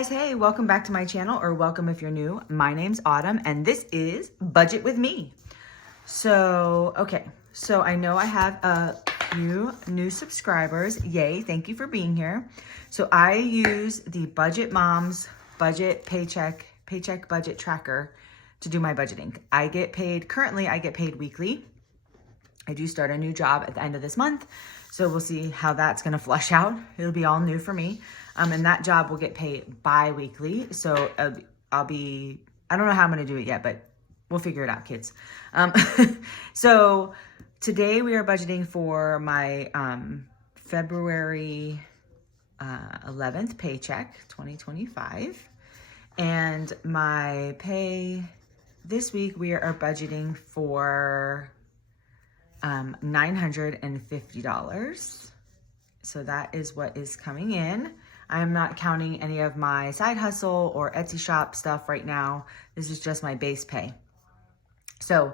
guys, hey, welcome back to my channel, or welcome if you're new. My name's Autumn and this is Budget with Me. So I know I have a few new subscribers. Yay, thank you for being here. So I use the Budget Moms Budget Paycheck Budget Tracker to do my budgeting. Currently I get paid weekly. I do start a new job at the end of this month, so we'll see how that's gonna flush out. It'll be all new for me. And that job will get paid bi-weekly. So I don't know how I'm gonna do it yet, but we'll figure it out, kids. So today we are budgeting for my February 11th paycheck, 2025. And my pay this week, we are budgeting for $950. So that is what is coming in. I'm not counting any of my side hustle or Etsy shop stuff right now. This is just my base pay. So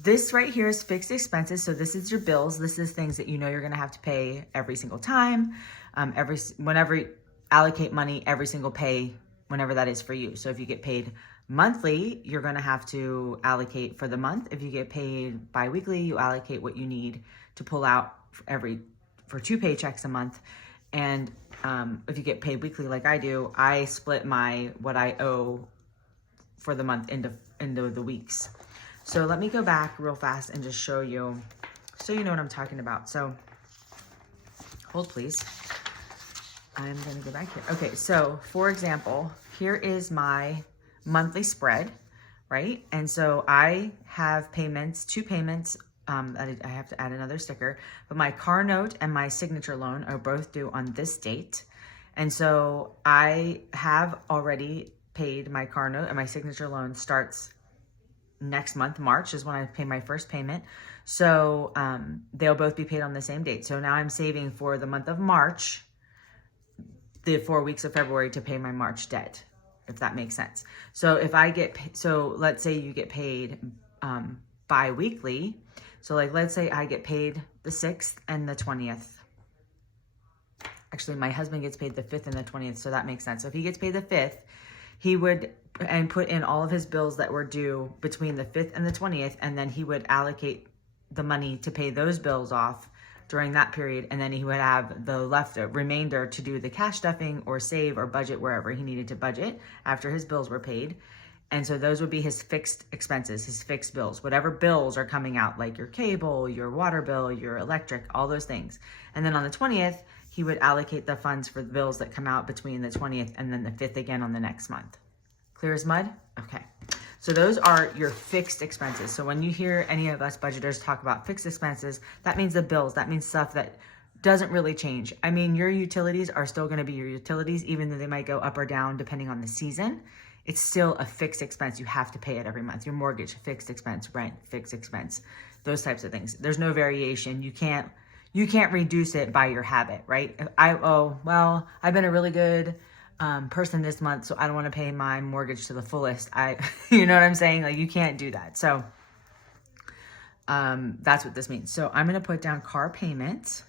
this right here is fixed expenses. So this is your bills. This is things that you know you're going to have to pay every single time, whenever you allocate money, every single pay, whenever that is for you. So if you get paid monthly, you're going to have to allocate for the month. If you get paid bi-weekly, you allocate what you need to pull out for 2 paychecks a month. And if you get paid weekly like I do, I split what I owe for the month into the weeks. So let me go back real fast and just show you, so you know what I'm talking about. So hold please. I'm going to go back here. Okay, so for example, here is my monthly spread, right? And so I have two payments. I have to add another sticker, but my car note and my signature loan are both due on this date. And so I have already paid my car note, and my signature loan starts next month. March is when I pay my first payment. So they'll both be paid on the same date. So now I'm saving for the month of March, the 4 weeks of February, to pay my March debt, if that makes sense. So if let's say you get paid bi-weekly. So like, let's say I get paid the 6th and the 20th. Actually, my husband gets paid the 5th and the 20th, so that makes sense. So if he gets paid the 5th, he would put in all of his bills that were due between the 5th and the 20th, and then he would allocate the money to pay those bills off during that period, and then he would have the remainder to do the cash stuffing or save or budget wherever he needed to budget after his bills were paid. And so those would be his fixed expenses, his fixed bills, whatever bills are coming out, like your cable, your water bill, your electric, all those things. And then on the 20th, he would allocate the funds for the bills that come out between the 20th and then the 5th again on the next month. Clear as mud? Okay. So those are your fixed expenses. So when you hear any of us budgeters talk about fixed expenses, that means the bills, that means stuff that doesn't really change. I mean, your utilities are still going to be your utilities, even though they might go up or down depending on the season. It's still a fixed expense. You have to pay it every month. Your mortgage, fixed expense, rent, fixed expense, those types of things. There's no variation. You can't reduce it by your habit, right? I've been a really good person this month, so I don't want to pay my mortgage to the fullest. You know what I'm saying? Like, you can't do that. So that's what this means. So I'm going to put down car payment.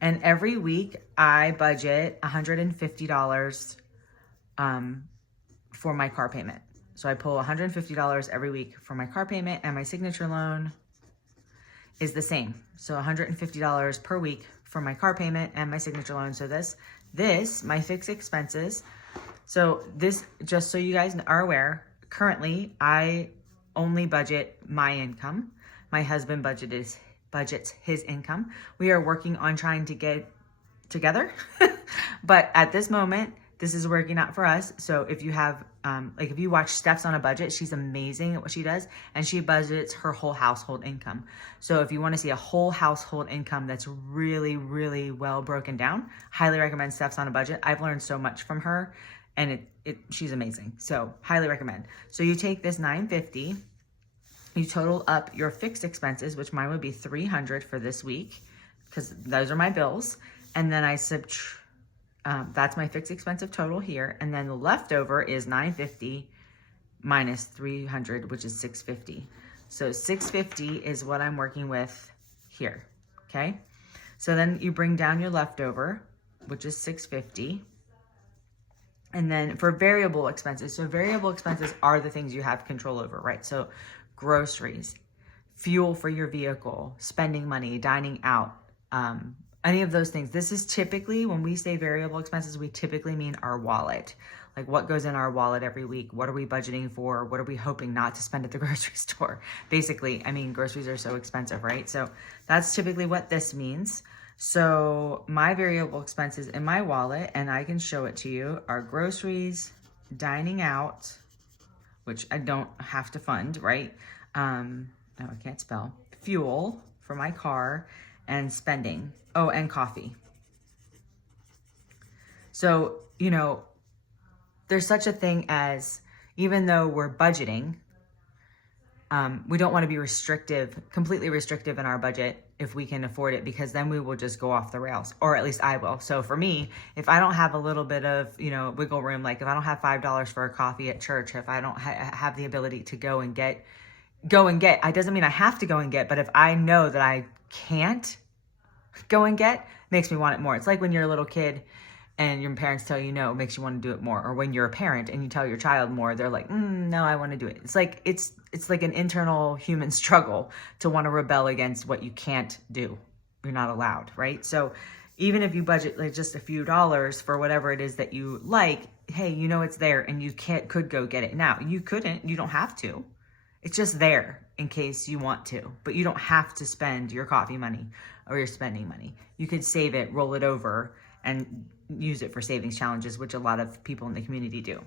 And every week I budget $150 for my car payment. So I pull $150 every week for my car payment, and my signature loan is the same. So $150 per week for my car payment and my signature loan. So this, my fixed expenses. So this, just so you guys are aware, currently I only budget my income. My husband budgets his income. We are working on trying to get together, but at this moment, this is working out for us. So if you have, if you watch Steph's on a Budget, she's amazing at what she does, and she budgets her whole household income. So if you want to see a whole household income that's really, really well broken down, highly recommend Steph's on a Budget. I've learned so much from her, and she's amazing. So highly recommend. So you take this $950, you total up your fixed expenses, which mine would be $300 for this week, because those are my bills, and then I subtract. That's my fixed expense of total here. And then the leftover is $950 minus $300, which is $650. So $650 is what I'm working with here. Okay. So then you bring down your leftover, which is $650. And then for variable expenses, so variable expenses are the things you have control over, right? So groceries, fuel for your vehicle, spending money, dining out, any of those things. This is typically, when we say variable expenses, we typically mean our wallet. Like what goes in our wallet every week? What are we budgeting for? What are we hoping not to spend at the grocery store? Basically, I mean, groceries are so expensive, right? So that's typically what this means. So my variable expenses in my wallet, and I can show it to you, are groceries, dining out, which I don't have to fund, right? No, I can't spell. Fuel for my car, and spending. Oh, and coffee. So, you know, there's such a thing as, even though we're budgeting, we don't want to be completely restrictive in our budget if we can afford it, because then we will just go off the rails, or at least I will. So for me, if I don't have a little bit of, wiggle room, like if I don't have $5 for a coffee at church, if I don't have the ability to go and get, it doesn't mean I have to go and get, but if I know that I can't go and get, it makes me want it more. It's like when you're a little kid and your parents tell you no, it makes you want to do it more. Or when you're a parent and you tell your child more, they're like, no, I want to do it. It's like an internal human struggle to want to rebel against what you can't do. You're not allowed, right? So even if you budget like just a few dollars for whatever it is that you like, hey, it's there and you could go get it. Now, you don't have to. It's just there in case you want to, but you don't have to spend your coffee money or your spending money. You could save it, roll it over, and use it for savings challenges, which a lot of people in the community do.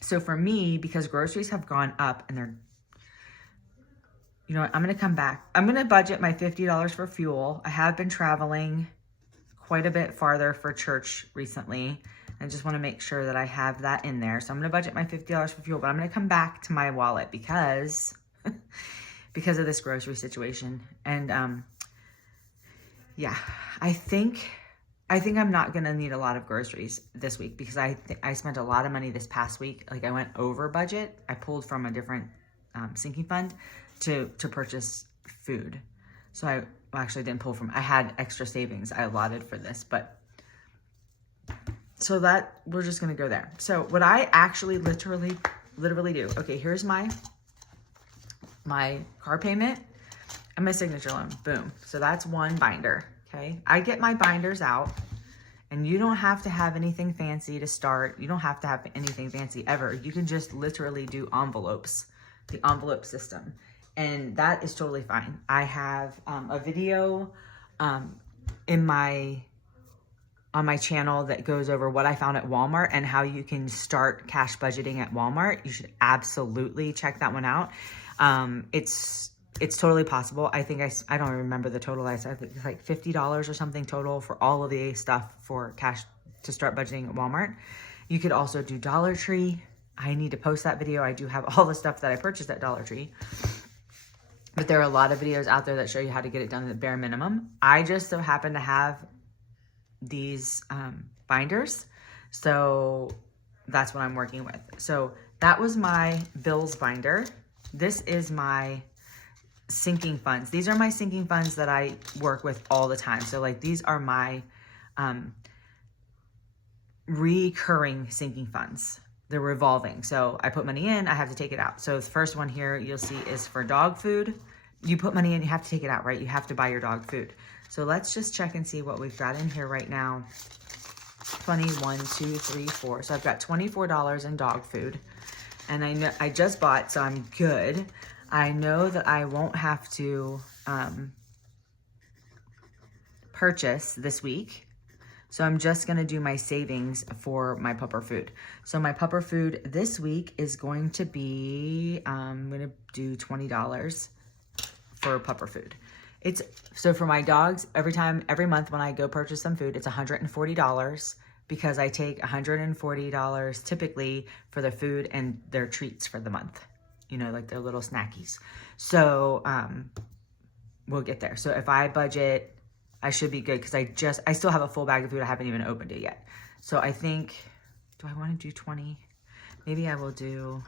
So for me, because groceries have gone up and they're, I'm going to come back. I'm going to budget my $50 for fuel. I have been traveling quite a bit farther for church recently. I just want to make sure that I have that in there. So I'm going to budget my $50 for fuel, but I'm going to come back to my wallet because of this grocery situation. And yeah, I think I'm not going to need a lot of groceries this week, because I spent a lot of money this past week. Like I went over budget. I pulled from a different sinking fund to purchase food. So I actually didn't pull from, I had extra savings I allotted for this, but so that we're just going to go there. So what I actually literally do. Okay, here's my car payment and my signature loan. Boom. So that's one binder. Okay. I get my binders out, and you don't have to have anything fancy to start. You don't have to have anything fancy ever. You can just literally do envelopes, the envelope system. And that is totally fine. I have a video on my channel that goes over what I found at Walmart and how you can start cash budgeting at Walmart. You should absolutely check that one out. It's totally possible. I think I don't remember the total. I said it's like $50 or something total for all of the stuff for cash to start budgeting at Walmart. You could also do Dollar Tree. I need to post that video. I do have all the stuff that I purchased at Dollar Tree. But there are a lot of videos out there that show you how to get it done at the bare minimum. I just so happen to have these binders. So that's what I'm working with. So that was my bills binder. This is my sinking funds. These are my sinking funds that I work with all the time. So like these are my recurring sinking funds. They're revolving. So I put money in, I have to take it out. So the first one here you'll see is for dog food. You put money in, you have to take it out, right? You have to buy your dog food. So let's just check and see what we've got in here right now. 21, 2, 3, 4. So I've got $24 in dog food. And I know I just bought, so I'm good. I know that I won't have to purchase this week. So I'm just going to do my savings for my pupper food. So my pupper food this week is going to be, I'm going to do $20 for pupper food. So for my dogs, every month when I go purchase some food, it's $140 because I take $140 typically for their food and their treats for the month, like their little snackies. So we'll get there. So if I budget, I should be good because I still have a full bag of food. I haven't even opened it yet. So I think, do I want to do 20? Maybe I will do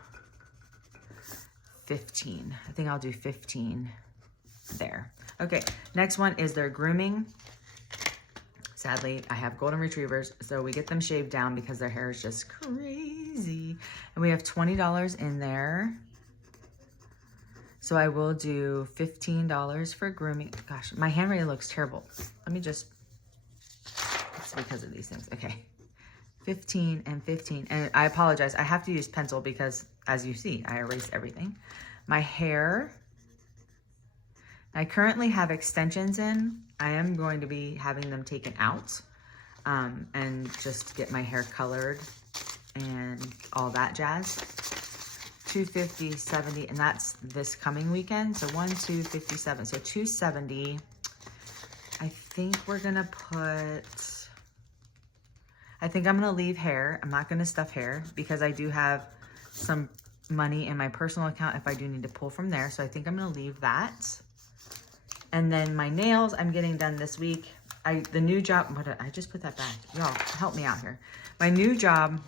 15. I think I'll do 15 there. Okay, next one is their grooming, Sadly, I have golden retrievers, so we get them shaved down because their hair is just crazy. And we have $20 in there. So I will do $15 for grooming. Gosh, my handwriting looks terrible. Let me just, it's because of these things. Okay, 15 and 15. And I apologize, I have to use pencil because as you see, I erased everything. My hair, I currently have extensions in. I am going to be having them taken out and just get my hair colored and all that jazz. 250, 70, and that's this coming weekend. So 1, 2, 57. So 270. I think we're gonna put, I think I'm gonna leave hair. I'm not gonna stuff hair because I do have some money in my personal account if I do need to pull from there. So I think I'm gonna leave that. And then my nails, I'm getting done this week. The new job, I just put that back. Y'all, help me out here. My new job,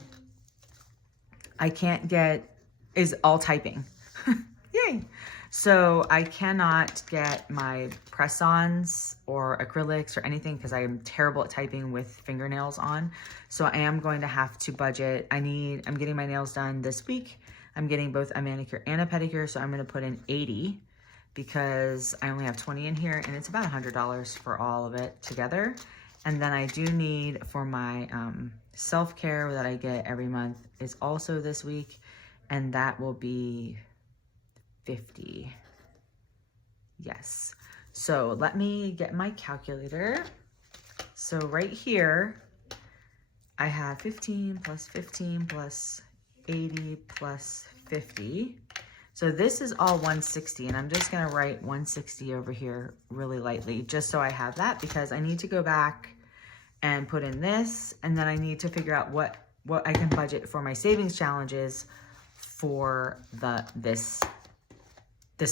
I can't get, is all typing. Yay. So I cannot get my press-ons or acrylics or anything because I am terrible at typing with fingernails on. So I am going to have to budget. I'm getting my nails done this week. I'm getting both a manicure and a pedicure. So I'm going to put in 80 because I only have 20 in here and it's about $100 for all of it together. And then I do need for my self-care that I get every month is also this week. And that will be 50. Yes. So let me get my calculator. So right here, I have 15 plus 15 plus 80 plus 50. So this is all 160, and I'm just gonna write 160 over here really lightly, just so I have that, because I need to go back and put in this, and then I need to figure out what I can budget for my savings challenges for this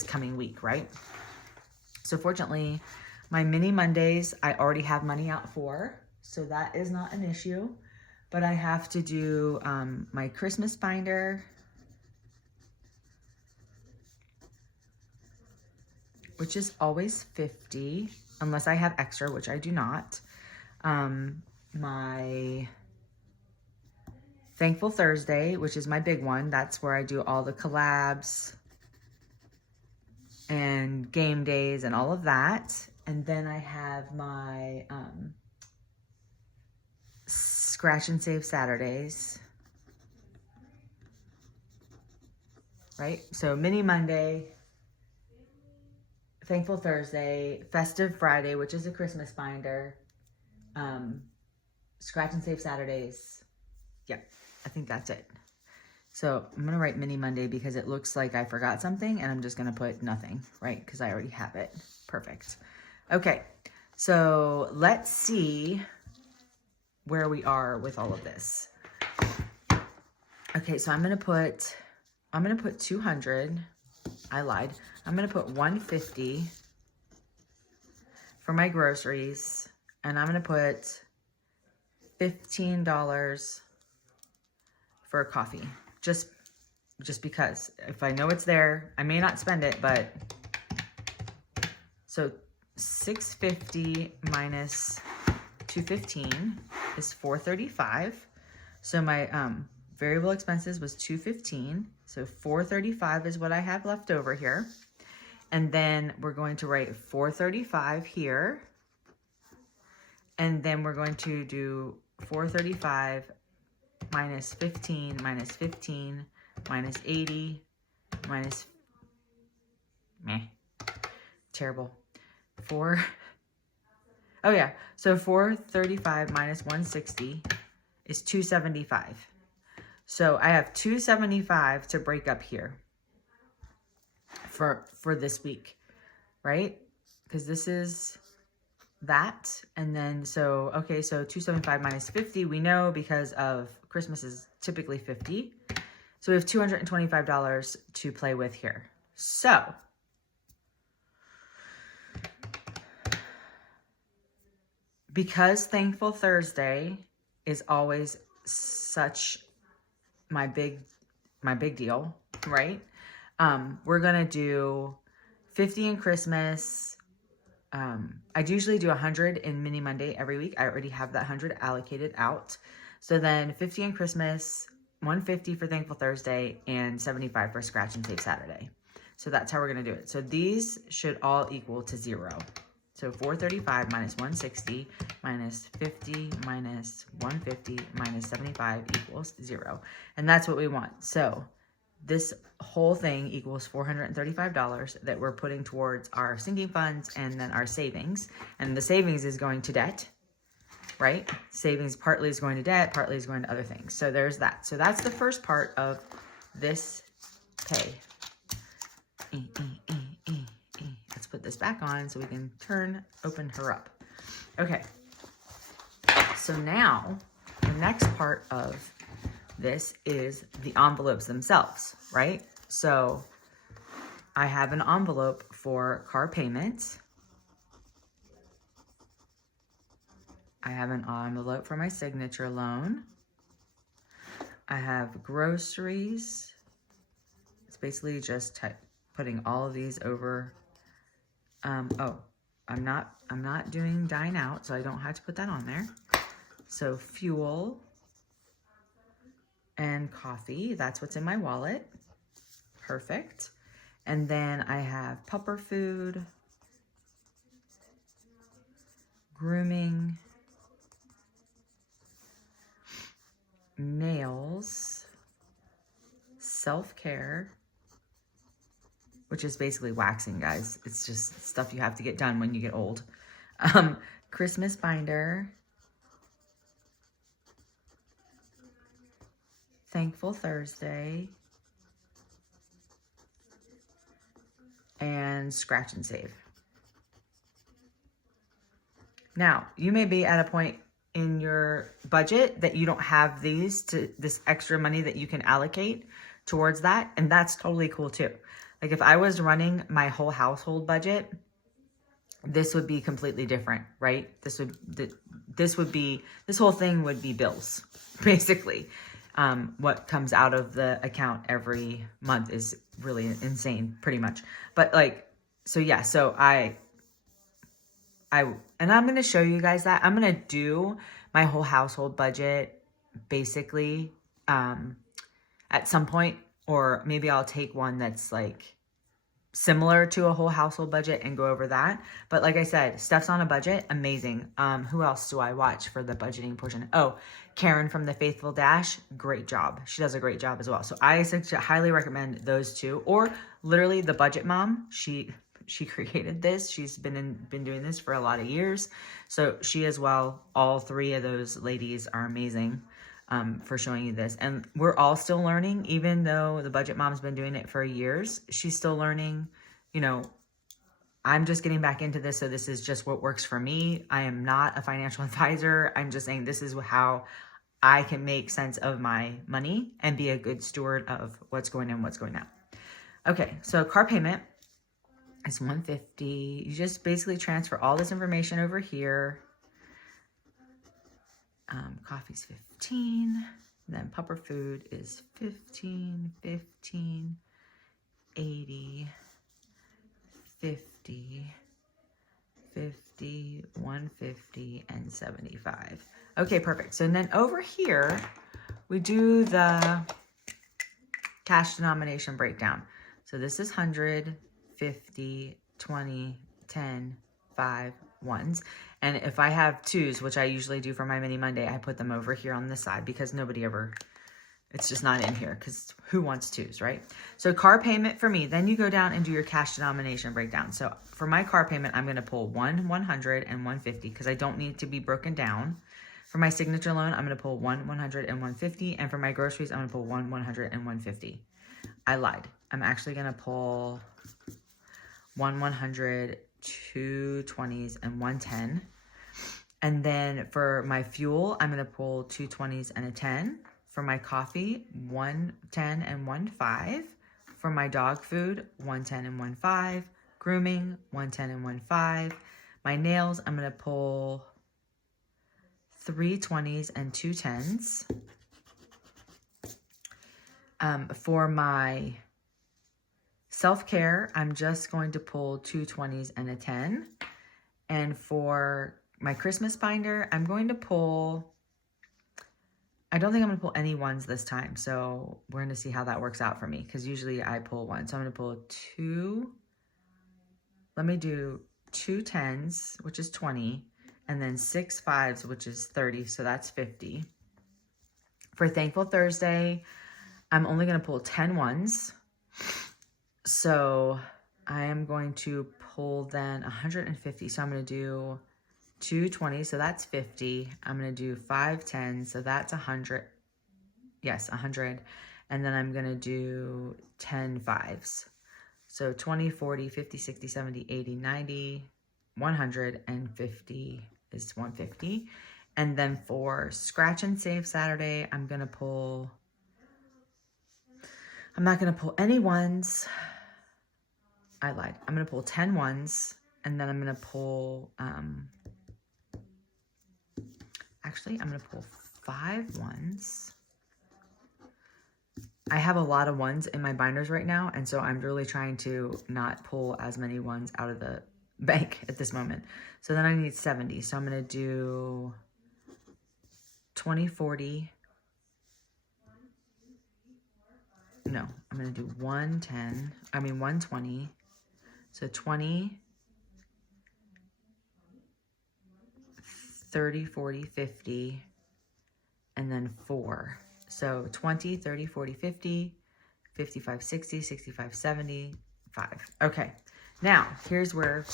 coming week, right? So fortunately, my mini Mondays, I already have money out for, so that is not an issue, but I have to do my Christmas binder, which is always 50, unless I have extra, which I do not. My Thankful Thursday, which is my big one. That's where I do all the collabs and game days and all of that. And then I have my Scratch and Save Saturdays, right? So Mini Monday, Thankful Thursday, Festive Friday, which is a Christmas binder, Scratch and Save Saturdays. Yep, I think that's it. So I'm gonna write Mini Monday because it looks like I forgot something, and I'm just gonna put nothing, right? Because I already have it. Perfect. Okay, so let's see where we are with all of this. Okay, so I'm gonna put 200. I lied. I'm gonna put 150 for my groceries, and I'm gonna put $15 for coffee. Just because if I know it's there, I may not spend it, but so 650 minus 215 is 435. So my variable expenses was 215. So 435 is what I have left over here. And then we're going to write 435 here. And then we're going to do 435 minus 15 minus 15 minus 80 minus, terrible. Oh yeah, so 435 minus 160 is 275. So I have 275 to break up here for this week, right? Because this is that, and then so okay, so 275 minus 50 we know because of Christmas is typically 50, so we have $225 to play with here. So because Thankful Thursday is always such my big deal, right? We're gonna do 50 in Christmas, I usually do 100 in Mini Monday every week. I already have that 100 allocated out. So then 50 in Christmas, 150 for Thankful Thursday, and 75 for Scratch and Save Saturday. So that's how we're going to do it. So these should all equal to 0. So 435 minus 160 minus 50 minus 150 minus 75 equals 0. And that's what we want. So this whole thing equals $435 that we're putting towards our sinking funds and then our savings. And the savings is going to debt, right? Savings partly is going to debt, partly is going to other things. So there's that. So that's the first part of this pay. Let's put this back on so we can open her up. Okay. So now the next part of this is the envelopes themselves, right? So I have an envelope for car payments. I have an envelope for my signature loan. I have groceries. It's basically just putting all of these over. Oh, I'm not doing dine out, so I don't have to put that on there. So fuel and coffee, that's what's in my wallet. Perfect. And then I have pupper food, grooming, nails, self-care, which is basically waxing, guys. It's just stuff you have to get done when you get old. Christmas binder, Thankful Thursday, and Scratch and Save. Now, you may be at a point in your budget that you don't have this extra money that you can allocate towards that, and that's totally cool too. Like if I was running my whole household budget, this would be completely different, right? This whole thing would be bills, basically. What comes out of the account every month is really insane, pretty much. But like, so yeah, so and I'm going to show you guys that. I'm going to do my whole household budget basically, at some point, or maybe I'll take one that's like similar to a whole household budget and go over that. But like I said, Steph's on a budget. Amazing. Who else do I watch for the budgeting portion? Oh, Karen from the Faithful Dash. Great job. She does a great job as well. So I highly recommend those two, or literally the Budget Mom. She created this. She's been doing this for a lot of years. So she as well, all three of those ladies are amazing. For showing you this. And we're all still learning, even though the Budget Mom's been doing it for years. She's still learning. You know, I'm just getting back into this, so this is just what works for me. I am not a financial advisor. I'm just saying this is how I can make sense of my money and be a good steward of what's going in, what's going out. Okay, so car payment is $150. You just basically transfer all this information over here. Coffee's 15, then pupper food is 15, 15, 80, 50, 50, 150, and 75. Okay, perfect. So then over here, we do the cash denomination breakdown. So this is 100, 50, 20, 10, 5, ones. And if I have twos, which I usually do for my Mini Monday, I put them over here on the side because it's just not in here because who wants twos, right? So car payment for me, then you go down and do your cash denomination breakdown. So for my car payment, I'm going to pull 100, and 150 because I don't need it to be broken down. For my signature loan, I'm going to pull 100, and 150. And for my groceries, I'm going to pull 100, and 150. I lied. I'm actually going to pull 100, 2 20s, and 110. And then for my fuel, I'm going to pull 2 20s and a 10. For my coffee, 110 and 15. For my dog food, 110 and 15. Grooming, 110 and 15. My nails, I'm going to pull 3 20s and 2 10s. For my self-care, I'm just going to pull 2 20s and a 10. And for my Christmas binder, I'm going to pull, I don't think I'm going to pull any ones this time. So we're going to see how that works out for me, because usually I pull one. So I'm going to pull two. Let me do 2 10s, which is 20, and then 6 5s, which is 30. So that's 50. For Thankful Thursday, I'm only going to pull 10 ones. So I am going to pull then 150. So I'm going to do 2 20s, so that's 50. I'm going to do 5 10s, so that's 100. Yes, 100. And then I'm going to do 10 5s. So 20, 40, 50, 60, 70, 80, 90, 150 is 150. And then for Scratch and Save Saturday, I'm not going to pull any ones. I lied. I'm going to pull 10 ones, and then I'm going to pull, actually, I'm going to pull 5 ones. I have a lot of ones in my binders right now, and so I'm really trying to not pull as many ones out of the bank at this moment. So then I need 70. So I'm going to do 20, 40. No, I'm going to do 120. So 20, 30, 40, 50, and then 4. So 20, 30, 40, 50, 55, 60, 65, 75. Okay, now here's where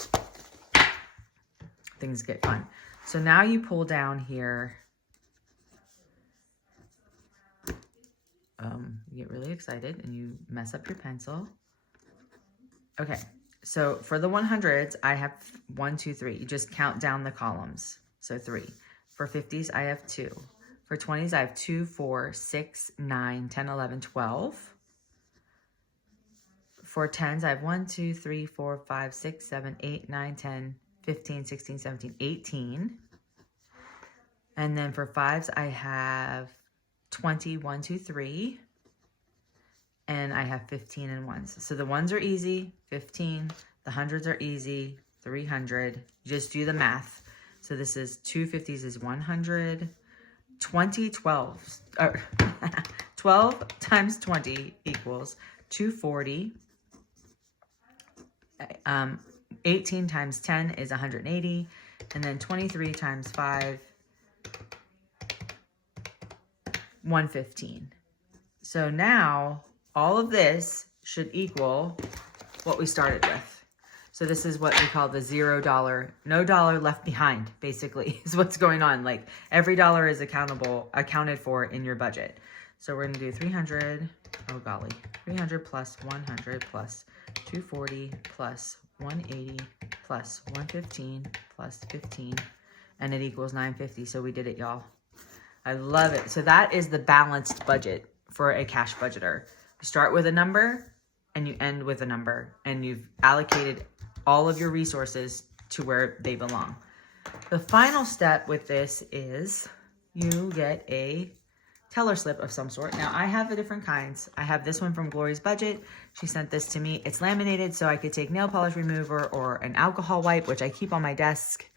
things get fun. So now you pull down here. You get really excited and you mess up your pencil. Okay, so for the 100s, I have 1, 2, 3. You just count down the columns. So 3. For 50s, I have 2. For 20s, I have 2, 4, 6, 9, 10, 11, 12. For 10s, I have 1, 2, 3, 4, 5, 6, 7, 8, 9, 10, 15, 16, 17, 18. And then for 5s, I have 20, 1, 2, 3. And I have 15 and 1s. So the 1s are easy, 15. The 100s are easy, 300. Just do the math. So this is 2 50s is 100. 20 12s, or 12 times 20 equals 240. 18 times 10 is 180. And then 23 times 5, 115. So now all of this should equal what we started with. So this is what we call the $0, no dollar left behind, basically, is what's going on. Like every dollar is accounted for in your budget. So we're going to do 300, oh golly, 300 plus 100 plus 240 plus 180 plus 115 plus 15, and it equals 950. So we did it, y'all. I love it. So that is the balanced budget for a cash budgeter. You start with a number and you end with a number, and you've allocated all of your resources to where they belong. The final step with this is you get a teller slip of some sort. Now I have the different kinds. I have this one from Glory's Budget. She sent this to me. It's laminated, so I could take nail polish remover or an alcohol wipe, which I keep on my desk,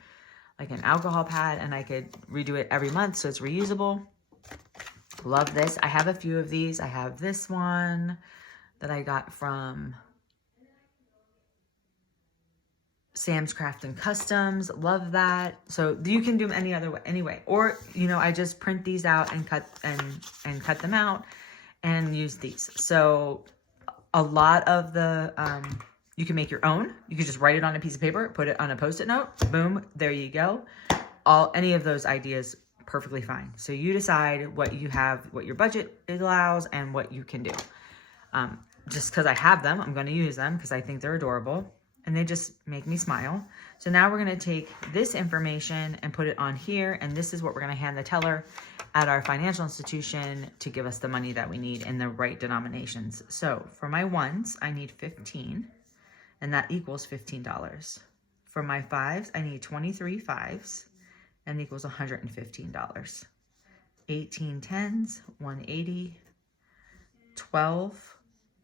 like an alcohol pad, and I could redo it every month, so it's reusable. Love this. I have a few of these. I have this one that I got from Sam's Craft and Customs. Love that. So you can do them any other way anyway. Or, you know, I just print these out and cut them out and use these. So a lot of the, you can make your own. You can just write it on a piece of paper, put it on a Post-it note, boom, there you go. Any of those ideas, perfectly fine. So you decide what you have, what your budget allows, and what you can do. Just because I have them, I'm going to use them because I think they're adorable. And they just make me smile. So now we're going to take this information and put it on here. And this is what we're going to hand the teller at our financial institution to give us the money that we need in the right denominations. So for my 1s, I need 15. And that equals $15. For my 5s, I need 23 5s. And equals $115. 18 10s, 180. 12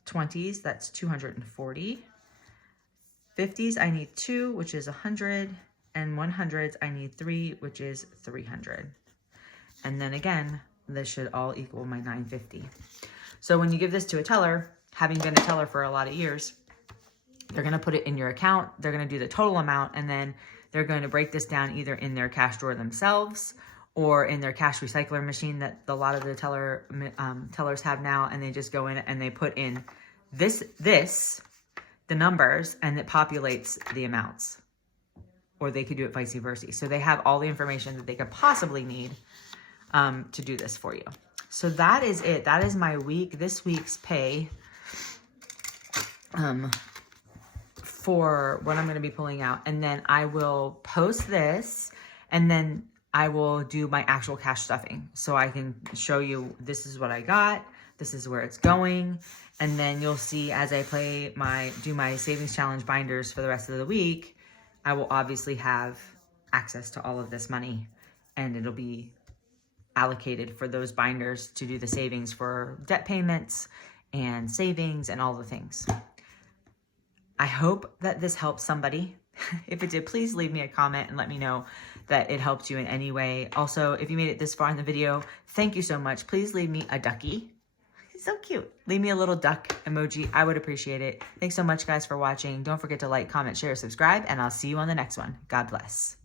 20s, that's 240. 50s, I need 2, which is 100. and 100s, I need 3, which is 300. And then again, this should all equal my 950. So when you give this to a teller, having been a teller for a lot of years, they're going to put it in your account. They're going to do the total amount, and then they're going to break this down either in their cash drawer themselves or in their cash recycler machine that a lot of the tellers have now. And they just go in and they put in the numbers, and it populates the amounts. Or they could do it vice versa. So they have all the information that they could possibly need to do this for you. So that is it. That is my this week's pay for what I'm going to be pulling out. And then I will post this, and then I will do my actual cash stuffing. So I can show you, this is what I got. This is where it's going. And then you'll see as I do my savings challenge binders for the rest of the week, I will obviously have access to all of this money, and it'll be allocated for those binders to do the savings for debt payments and savings and all the things. I hope that this helps somebody. If it did, please leave me a comment and let me know that it helped you in any way. Also, if you made it this far in the video, thank you so much. Please leave me a ducky. He's so cute. Leave me a little duck emoji. I would appreciate it. Thanks so much, guys, for watching. Don't forget to like, comment, share, subscribe, and I'll see you on the next one. God bless.